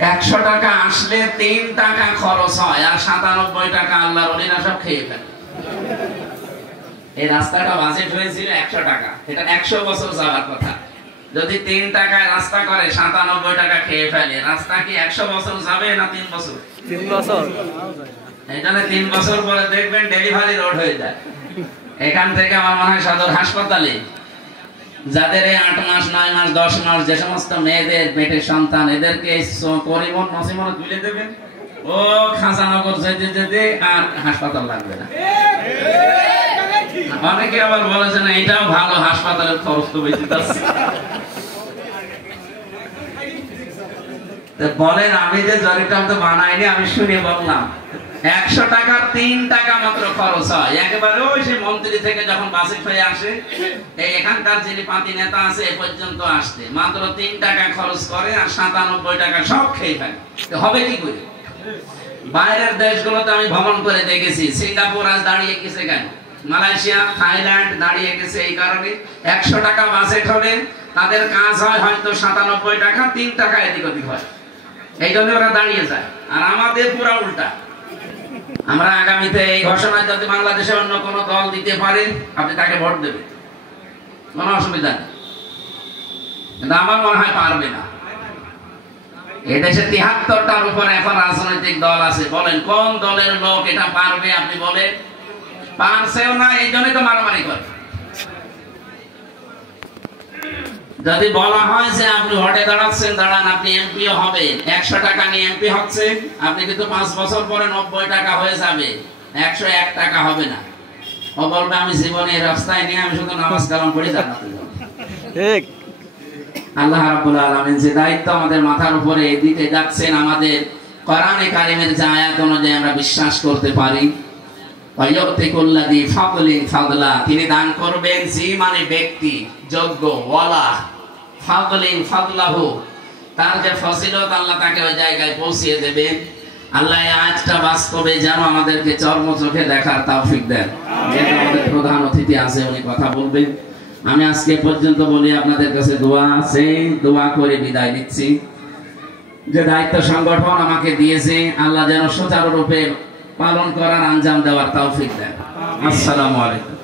100 টাকা আসলে 3 টাকা খরচ হয়, আর 97 টাকা আল্লাহর ওলিরা সব খেয়ে ফেলে। এই রাস্তাটা বাজেট হয়েছিল 100 টাকা, এটা 100 বছর যাওয়ার কথা। যদি 3 টাকায় রাস্তা করে 97 টাকা খেয়ে ফেলে, রাস্তা কি 100 বছর যাবে না 3 বছর? 3 বছর। এখানে 3 বছর পরে দেখবেন ডেলিভারি রোড হয়ে যায়। এখান থেকে আমার মনে হয় সদর হাসপাতালে যাদের 8 মাস 9 মাস 10 মাস যে সমস্ত মেয়েদের পেটের সন্তান, এদেরকে পরিবহন নসিমনে তুলে দেবেন, ও খাজানগর যেতে যেতে আর হাসপাতাল লাগবে না। অনেকে আবার বলেছেন এটাও ভালো, হাসপাতালের খরচ তো বেশি যাচ্ছে। বলেন, আমি যে জরিপটা তো বানাইনি, আমি শুনে বললাম 100 টাকার 3 টাকা মাত্র খরচ হয়। একেবারে ওই সে মন্ত্রী থেকে যখন বাসিক হয়ে আসে, এই এখানকার যিনি পাতি নেতা আছে এ পর্যন্ত আসতে মাত্র 3 টাকা খরচ করে, আর 97 টাকা সব খেয়ে ফেলে। হবে কি করে? বাইরের দেশগুলোতে আমি ভ্রমণ করে দেখেছি, সিঙ্গাপুর আজ দাঁড়িয়ে গেছে কেন, মালয়েশিয়া থাইল্যান্ড দাঁড়িয়ে গেছে এই কারণে 100 টাকা বাজেট হলে তাদের কাজ হয় হয়তো 97 টাকা, 3 টাকা এদিক ওদিক হয়, এই জন্য ওরা দাঁড়িয়ে যায়। আর আমাদের পুরা উল্টা। আমরা আগামীতে এই ঘোষণা যদি বাংলাদেশে অন্য কোন দল দিতে পারে, আপনি তাকে ভোট দেবেন, কোনো অসুবিধা নেই। কিন্তু আমার মনে হয় পারবে না। এদেশে 73টার উপরে এখন রাজনৈতিক দল আছে, বলেন কোন দলের লোক এটা পারবে? আপনি বলেন, পারছেও না, এই জন্যই তো মারামারি করে। যদি বলা হয় যে আপনি ভোটে দাঁড়াচ্ছেন, দাঁড়ান, আপনি এমপিও হবেন, 100 টাকা নিয়ে এমপি হচ্ছে, আপনি কিন্তু 5 বছর পরে 90 টাকা হয়ে যাবে, 101 টাকা হবে না। ও বলবে আমি জীবনে রাস্তায় নিয়ে আমি শুধু নামাজ কালাম পড়ে জান্নাতে যাব। ঠিক। আল্লাহ রাব্বুল আলামিন যে দায়িত্ব আমাদের মাথার উপরে এদিকে যাচ্ছেন, আমাদের কোরআনে কারিমের যে আয়াত অনুযায়ী আমরা বিশ্বাস করতে পারি, তিনি দান করবেন যে মানে ব্যক্তি যোগ্য, ওয়ালা ফাদলিন ফাদলাহু, তার যে ফজিলত আল্লাহ তাকে ওই জায়গায় পৌঁছিয়ে দেবেন। আল্লাহ এই আয়াতটা বাস্তবে যেন আমাদেরকে চর্ম চোখে দেখার তৌফিক দেন। যেটা আমাদের প্রধান অতিথি আছে উনি কথা বলবেন। আমি আজকে পর্যন্ত বলি আপনাদের কাছে দোয়া আছে, দোয়া করে বিদায় নিচ্ছি। যে দায়িত্ব সংগঠন আমাকে দিয়েছে আল্লাহ যেন সুচারুরূপে পালন করার, আঞ্জাম দেওয়ার তৌফিক দেন। আসসালামু আলাইকুম।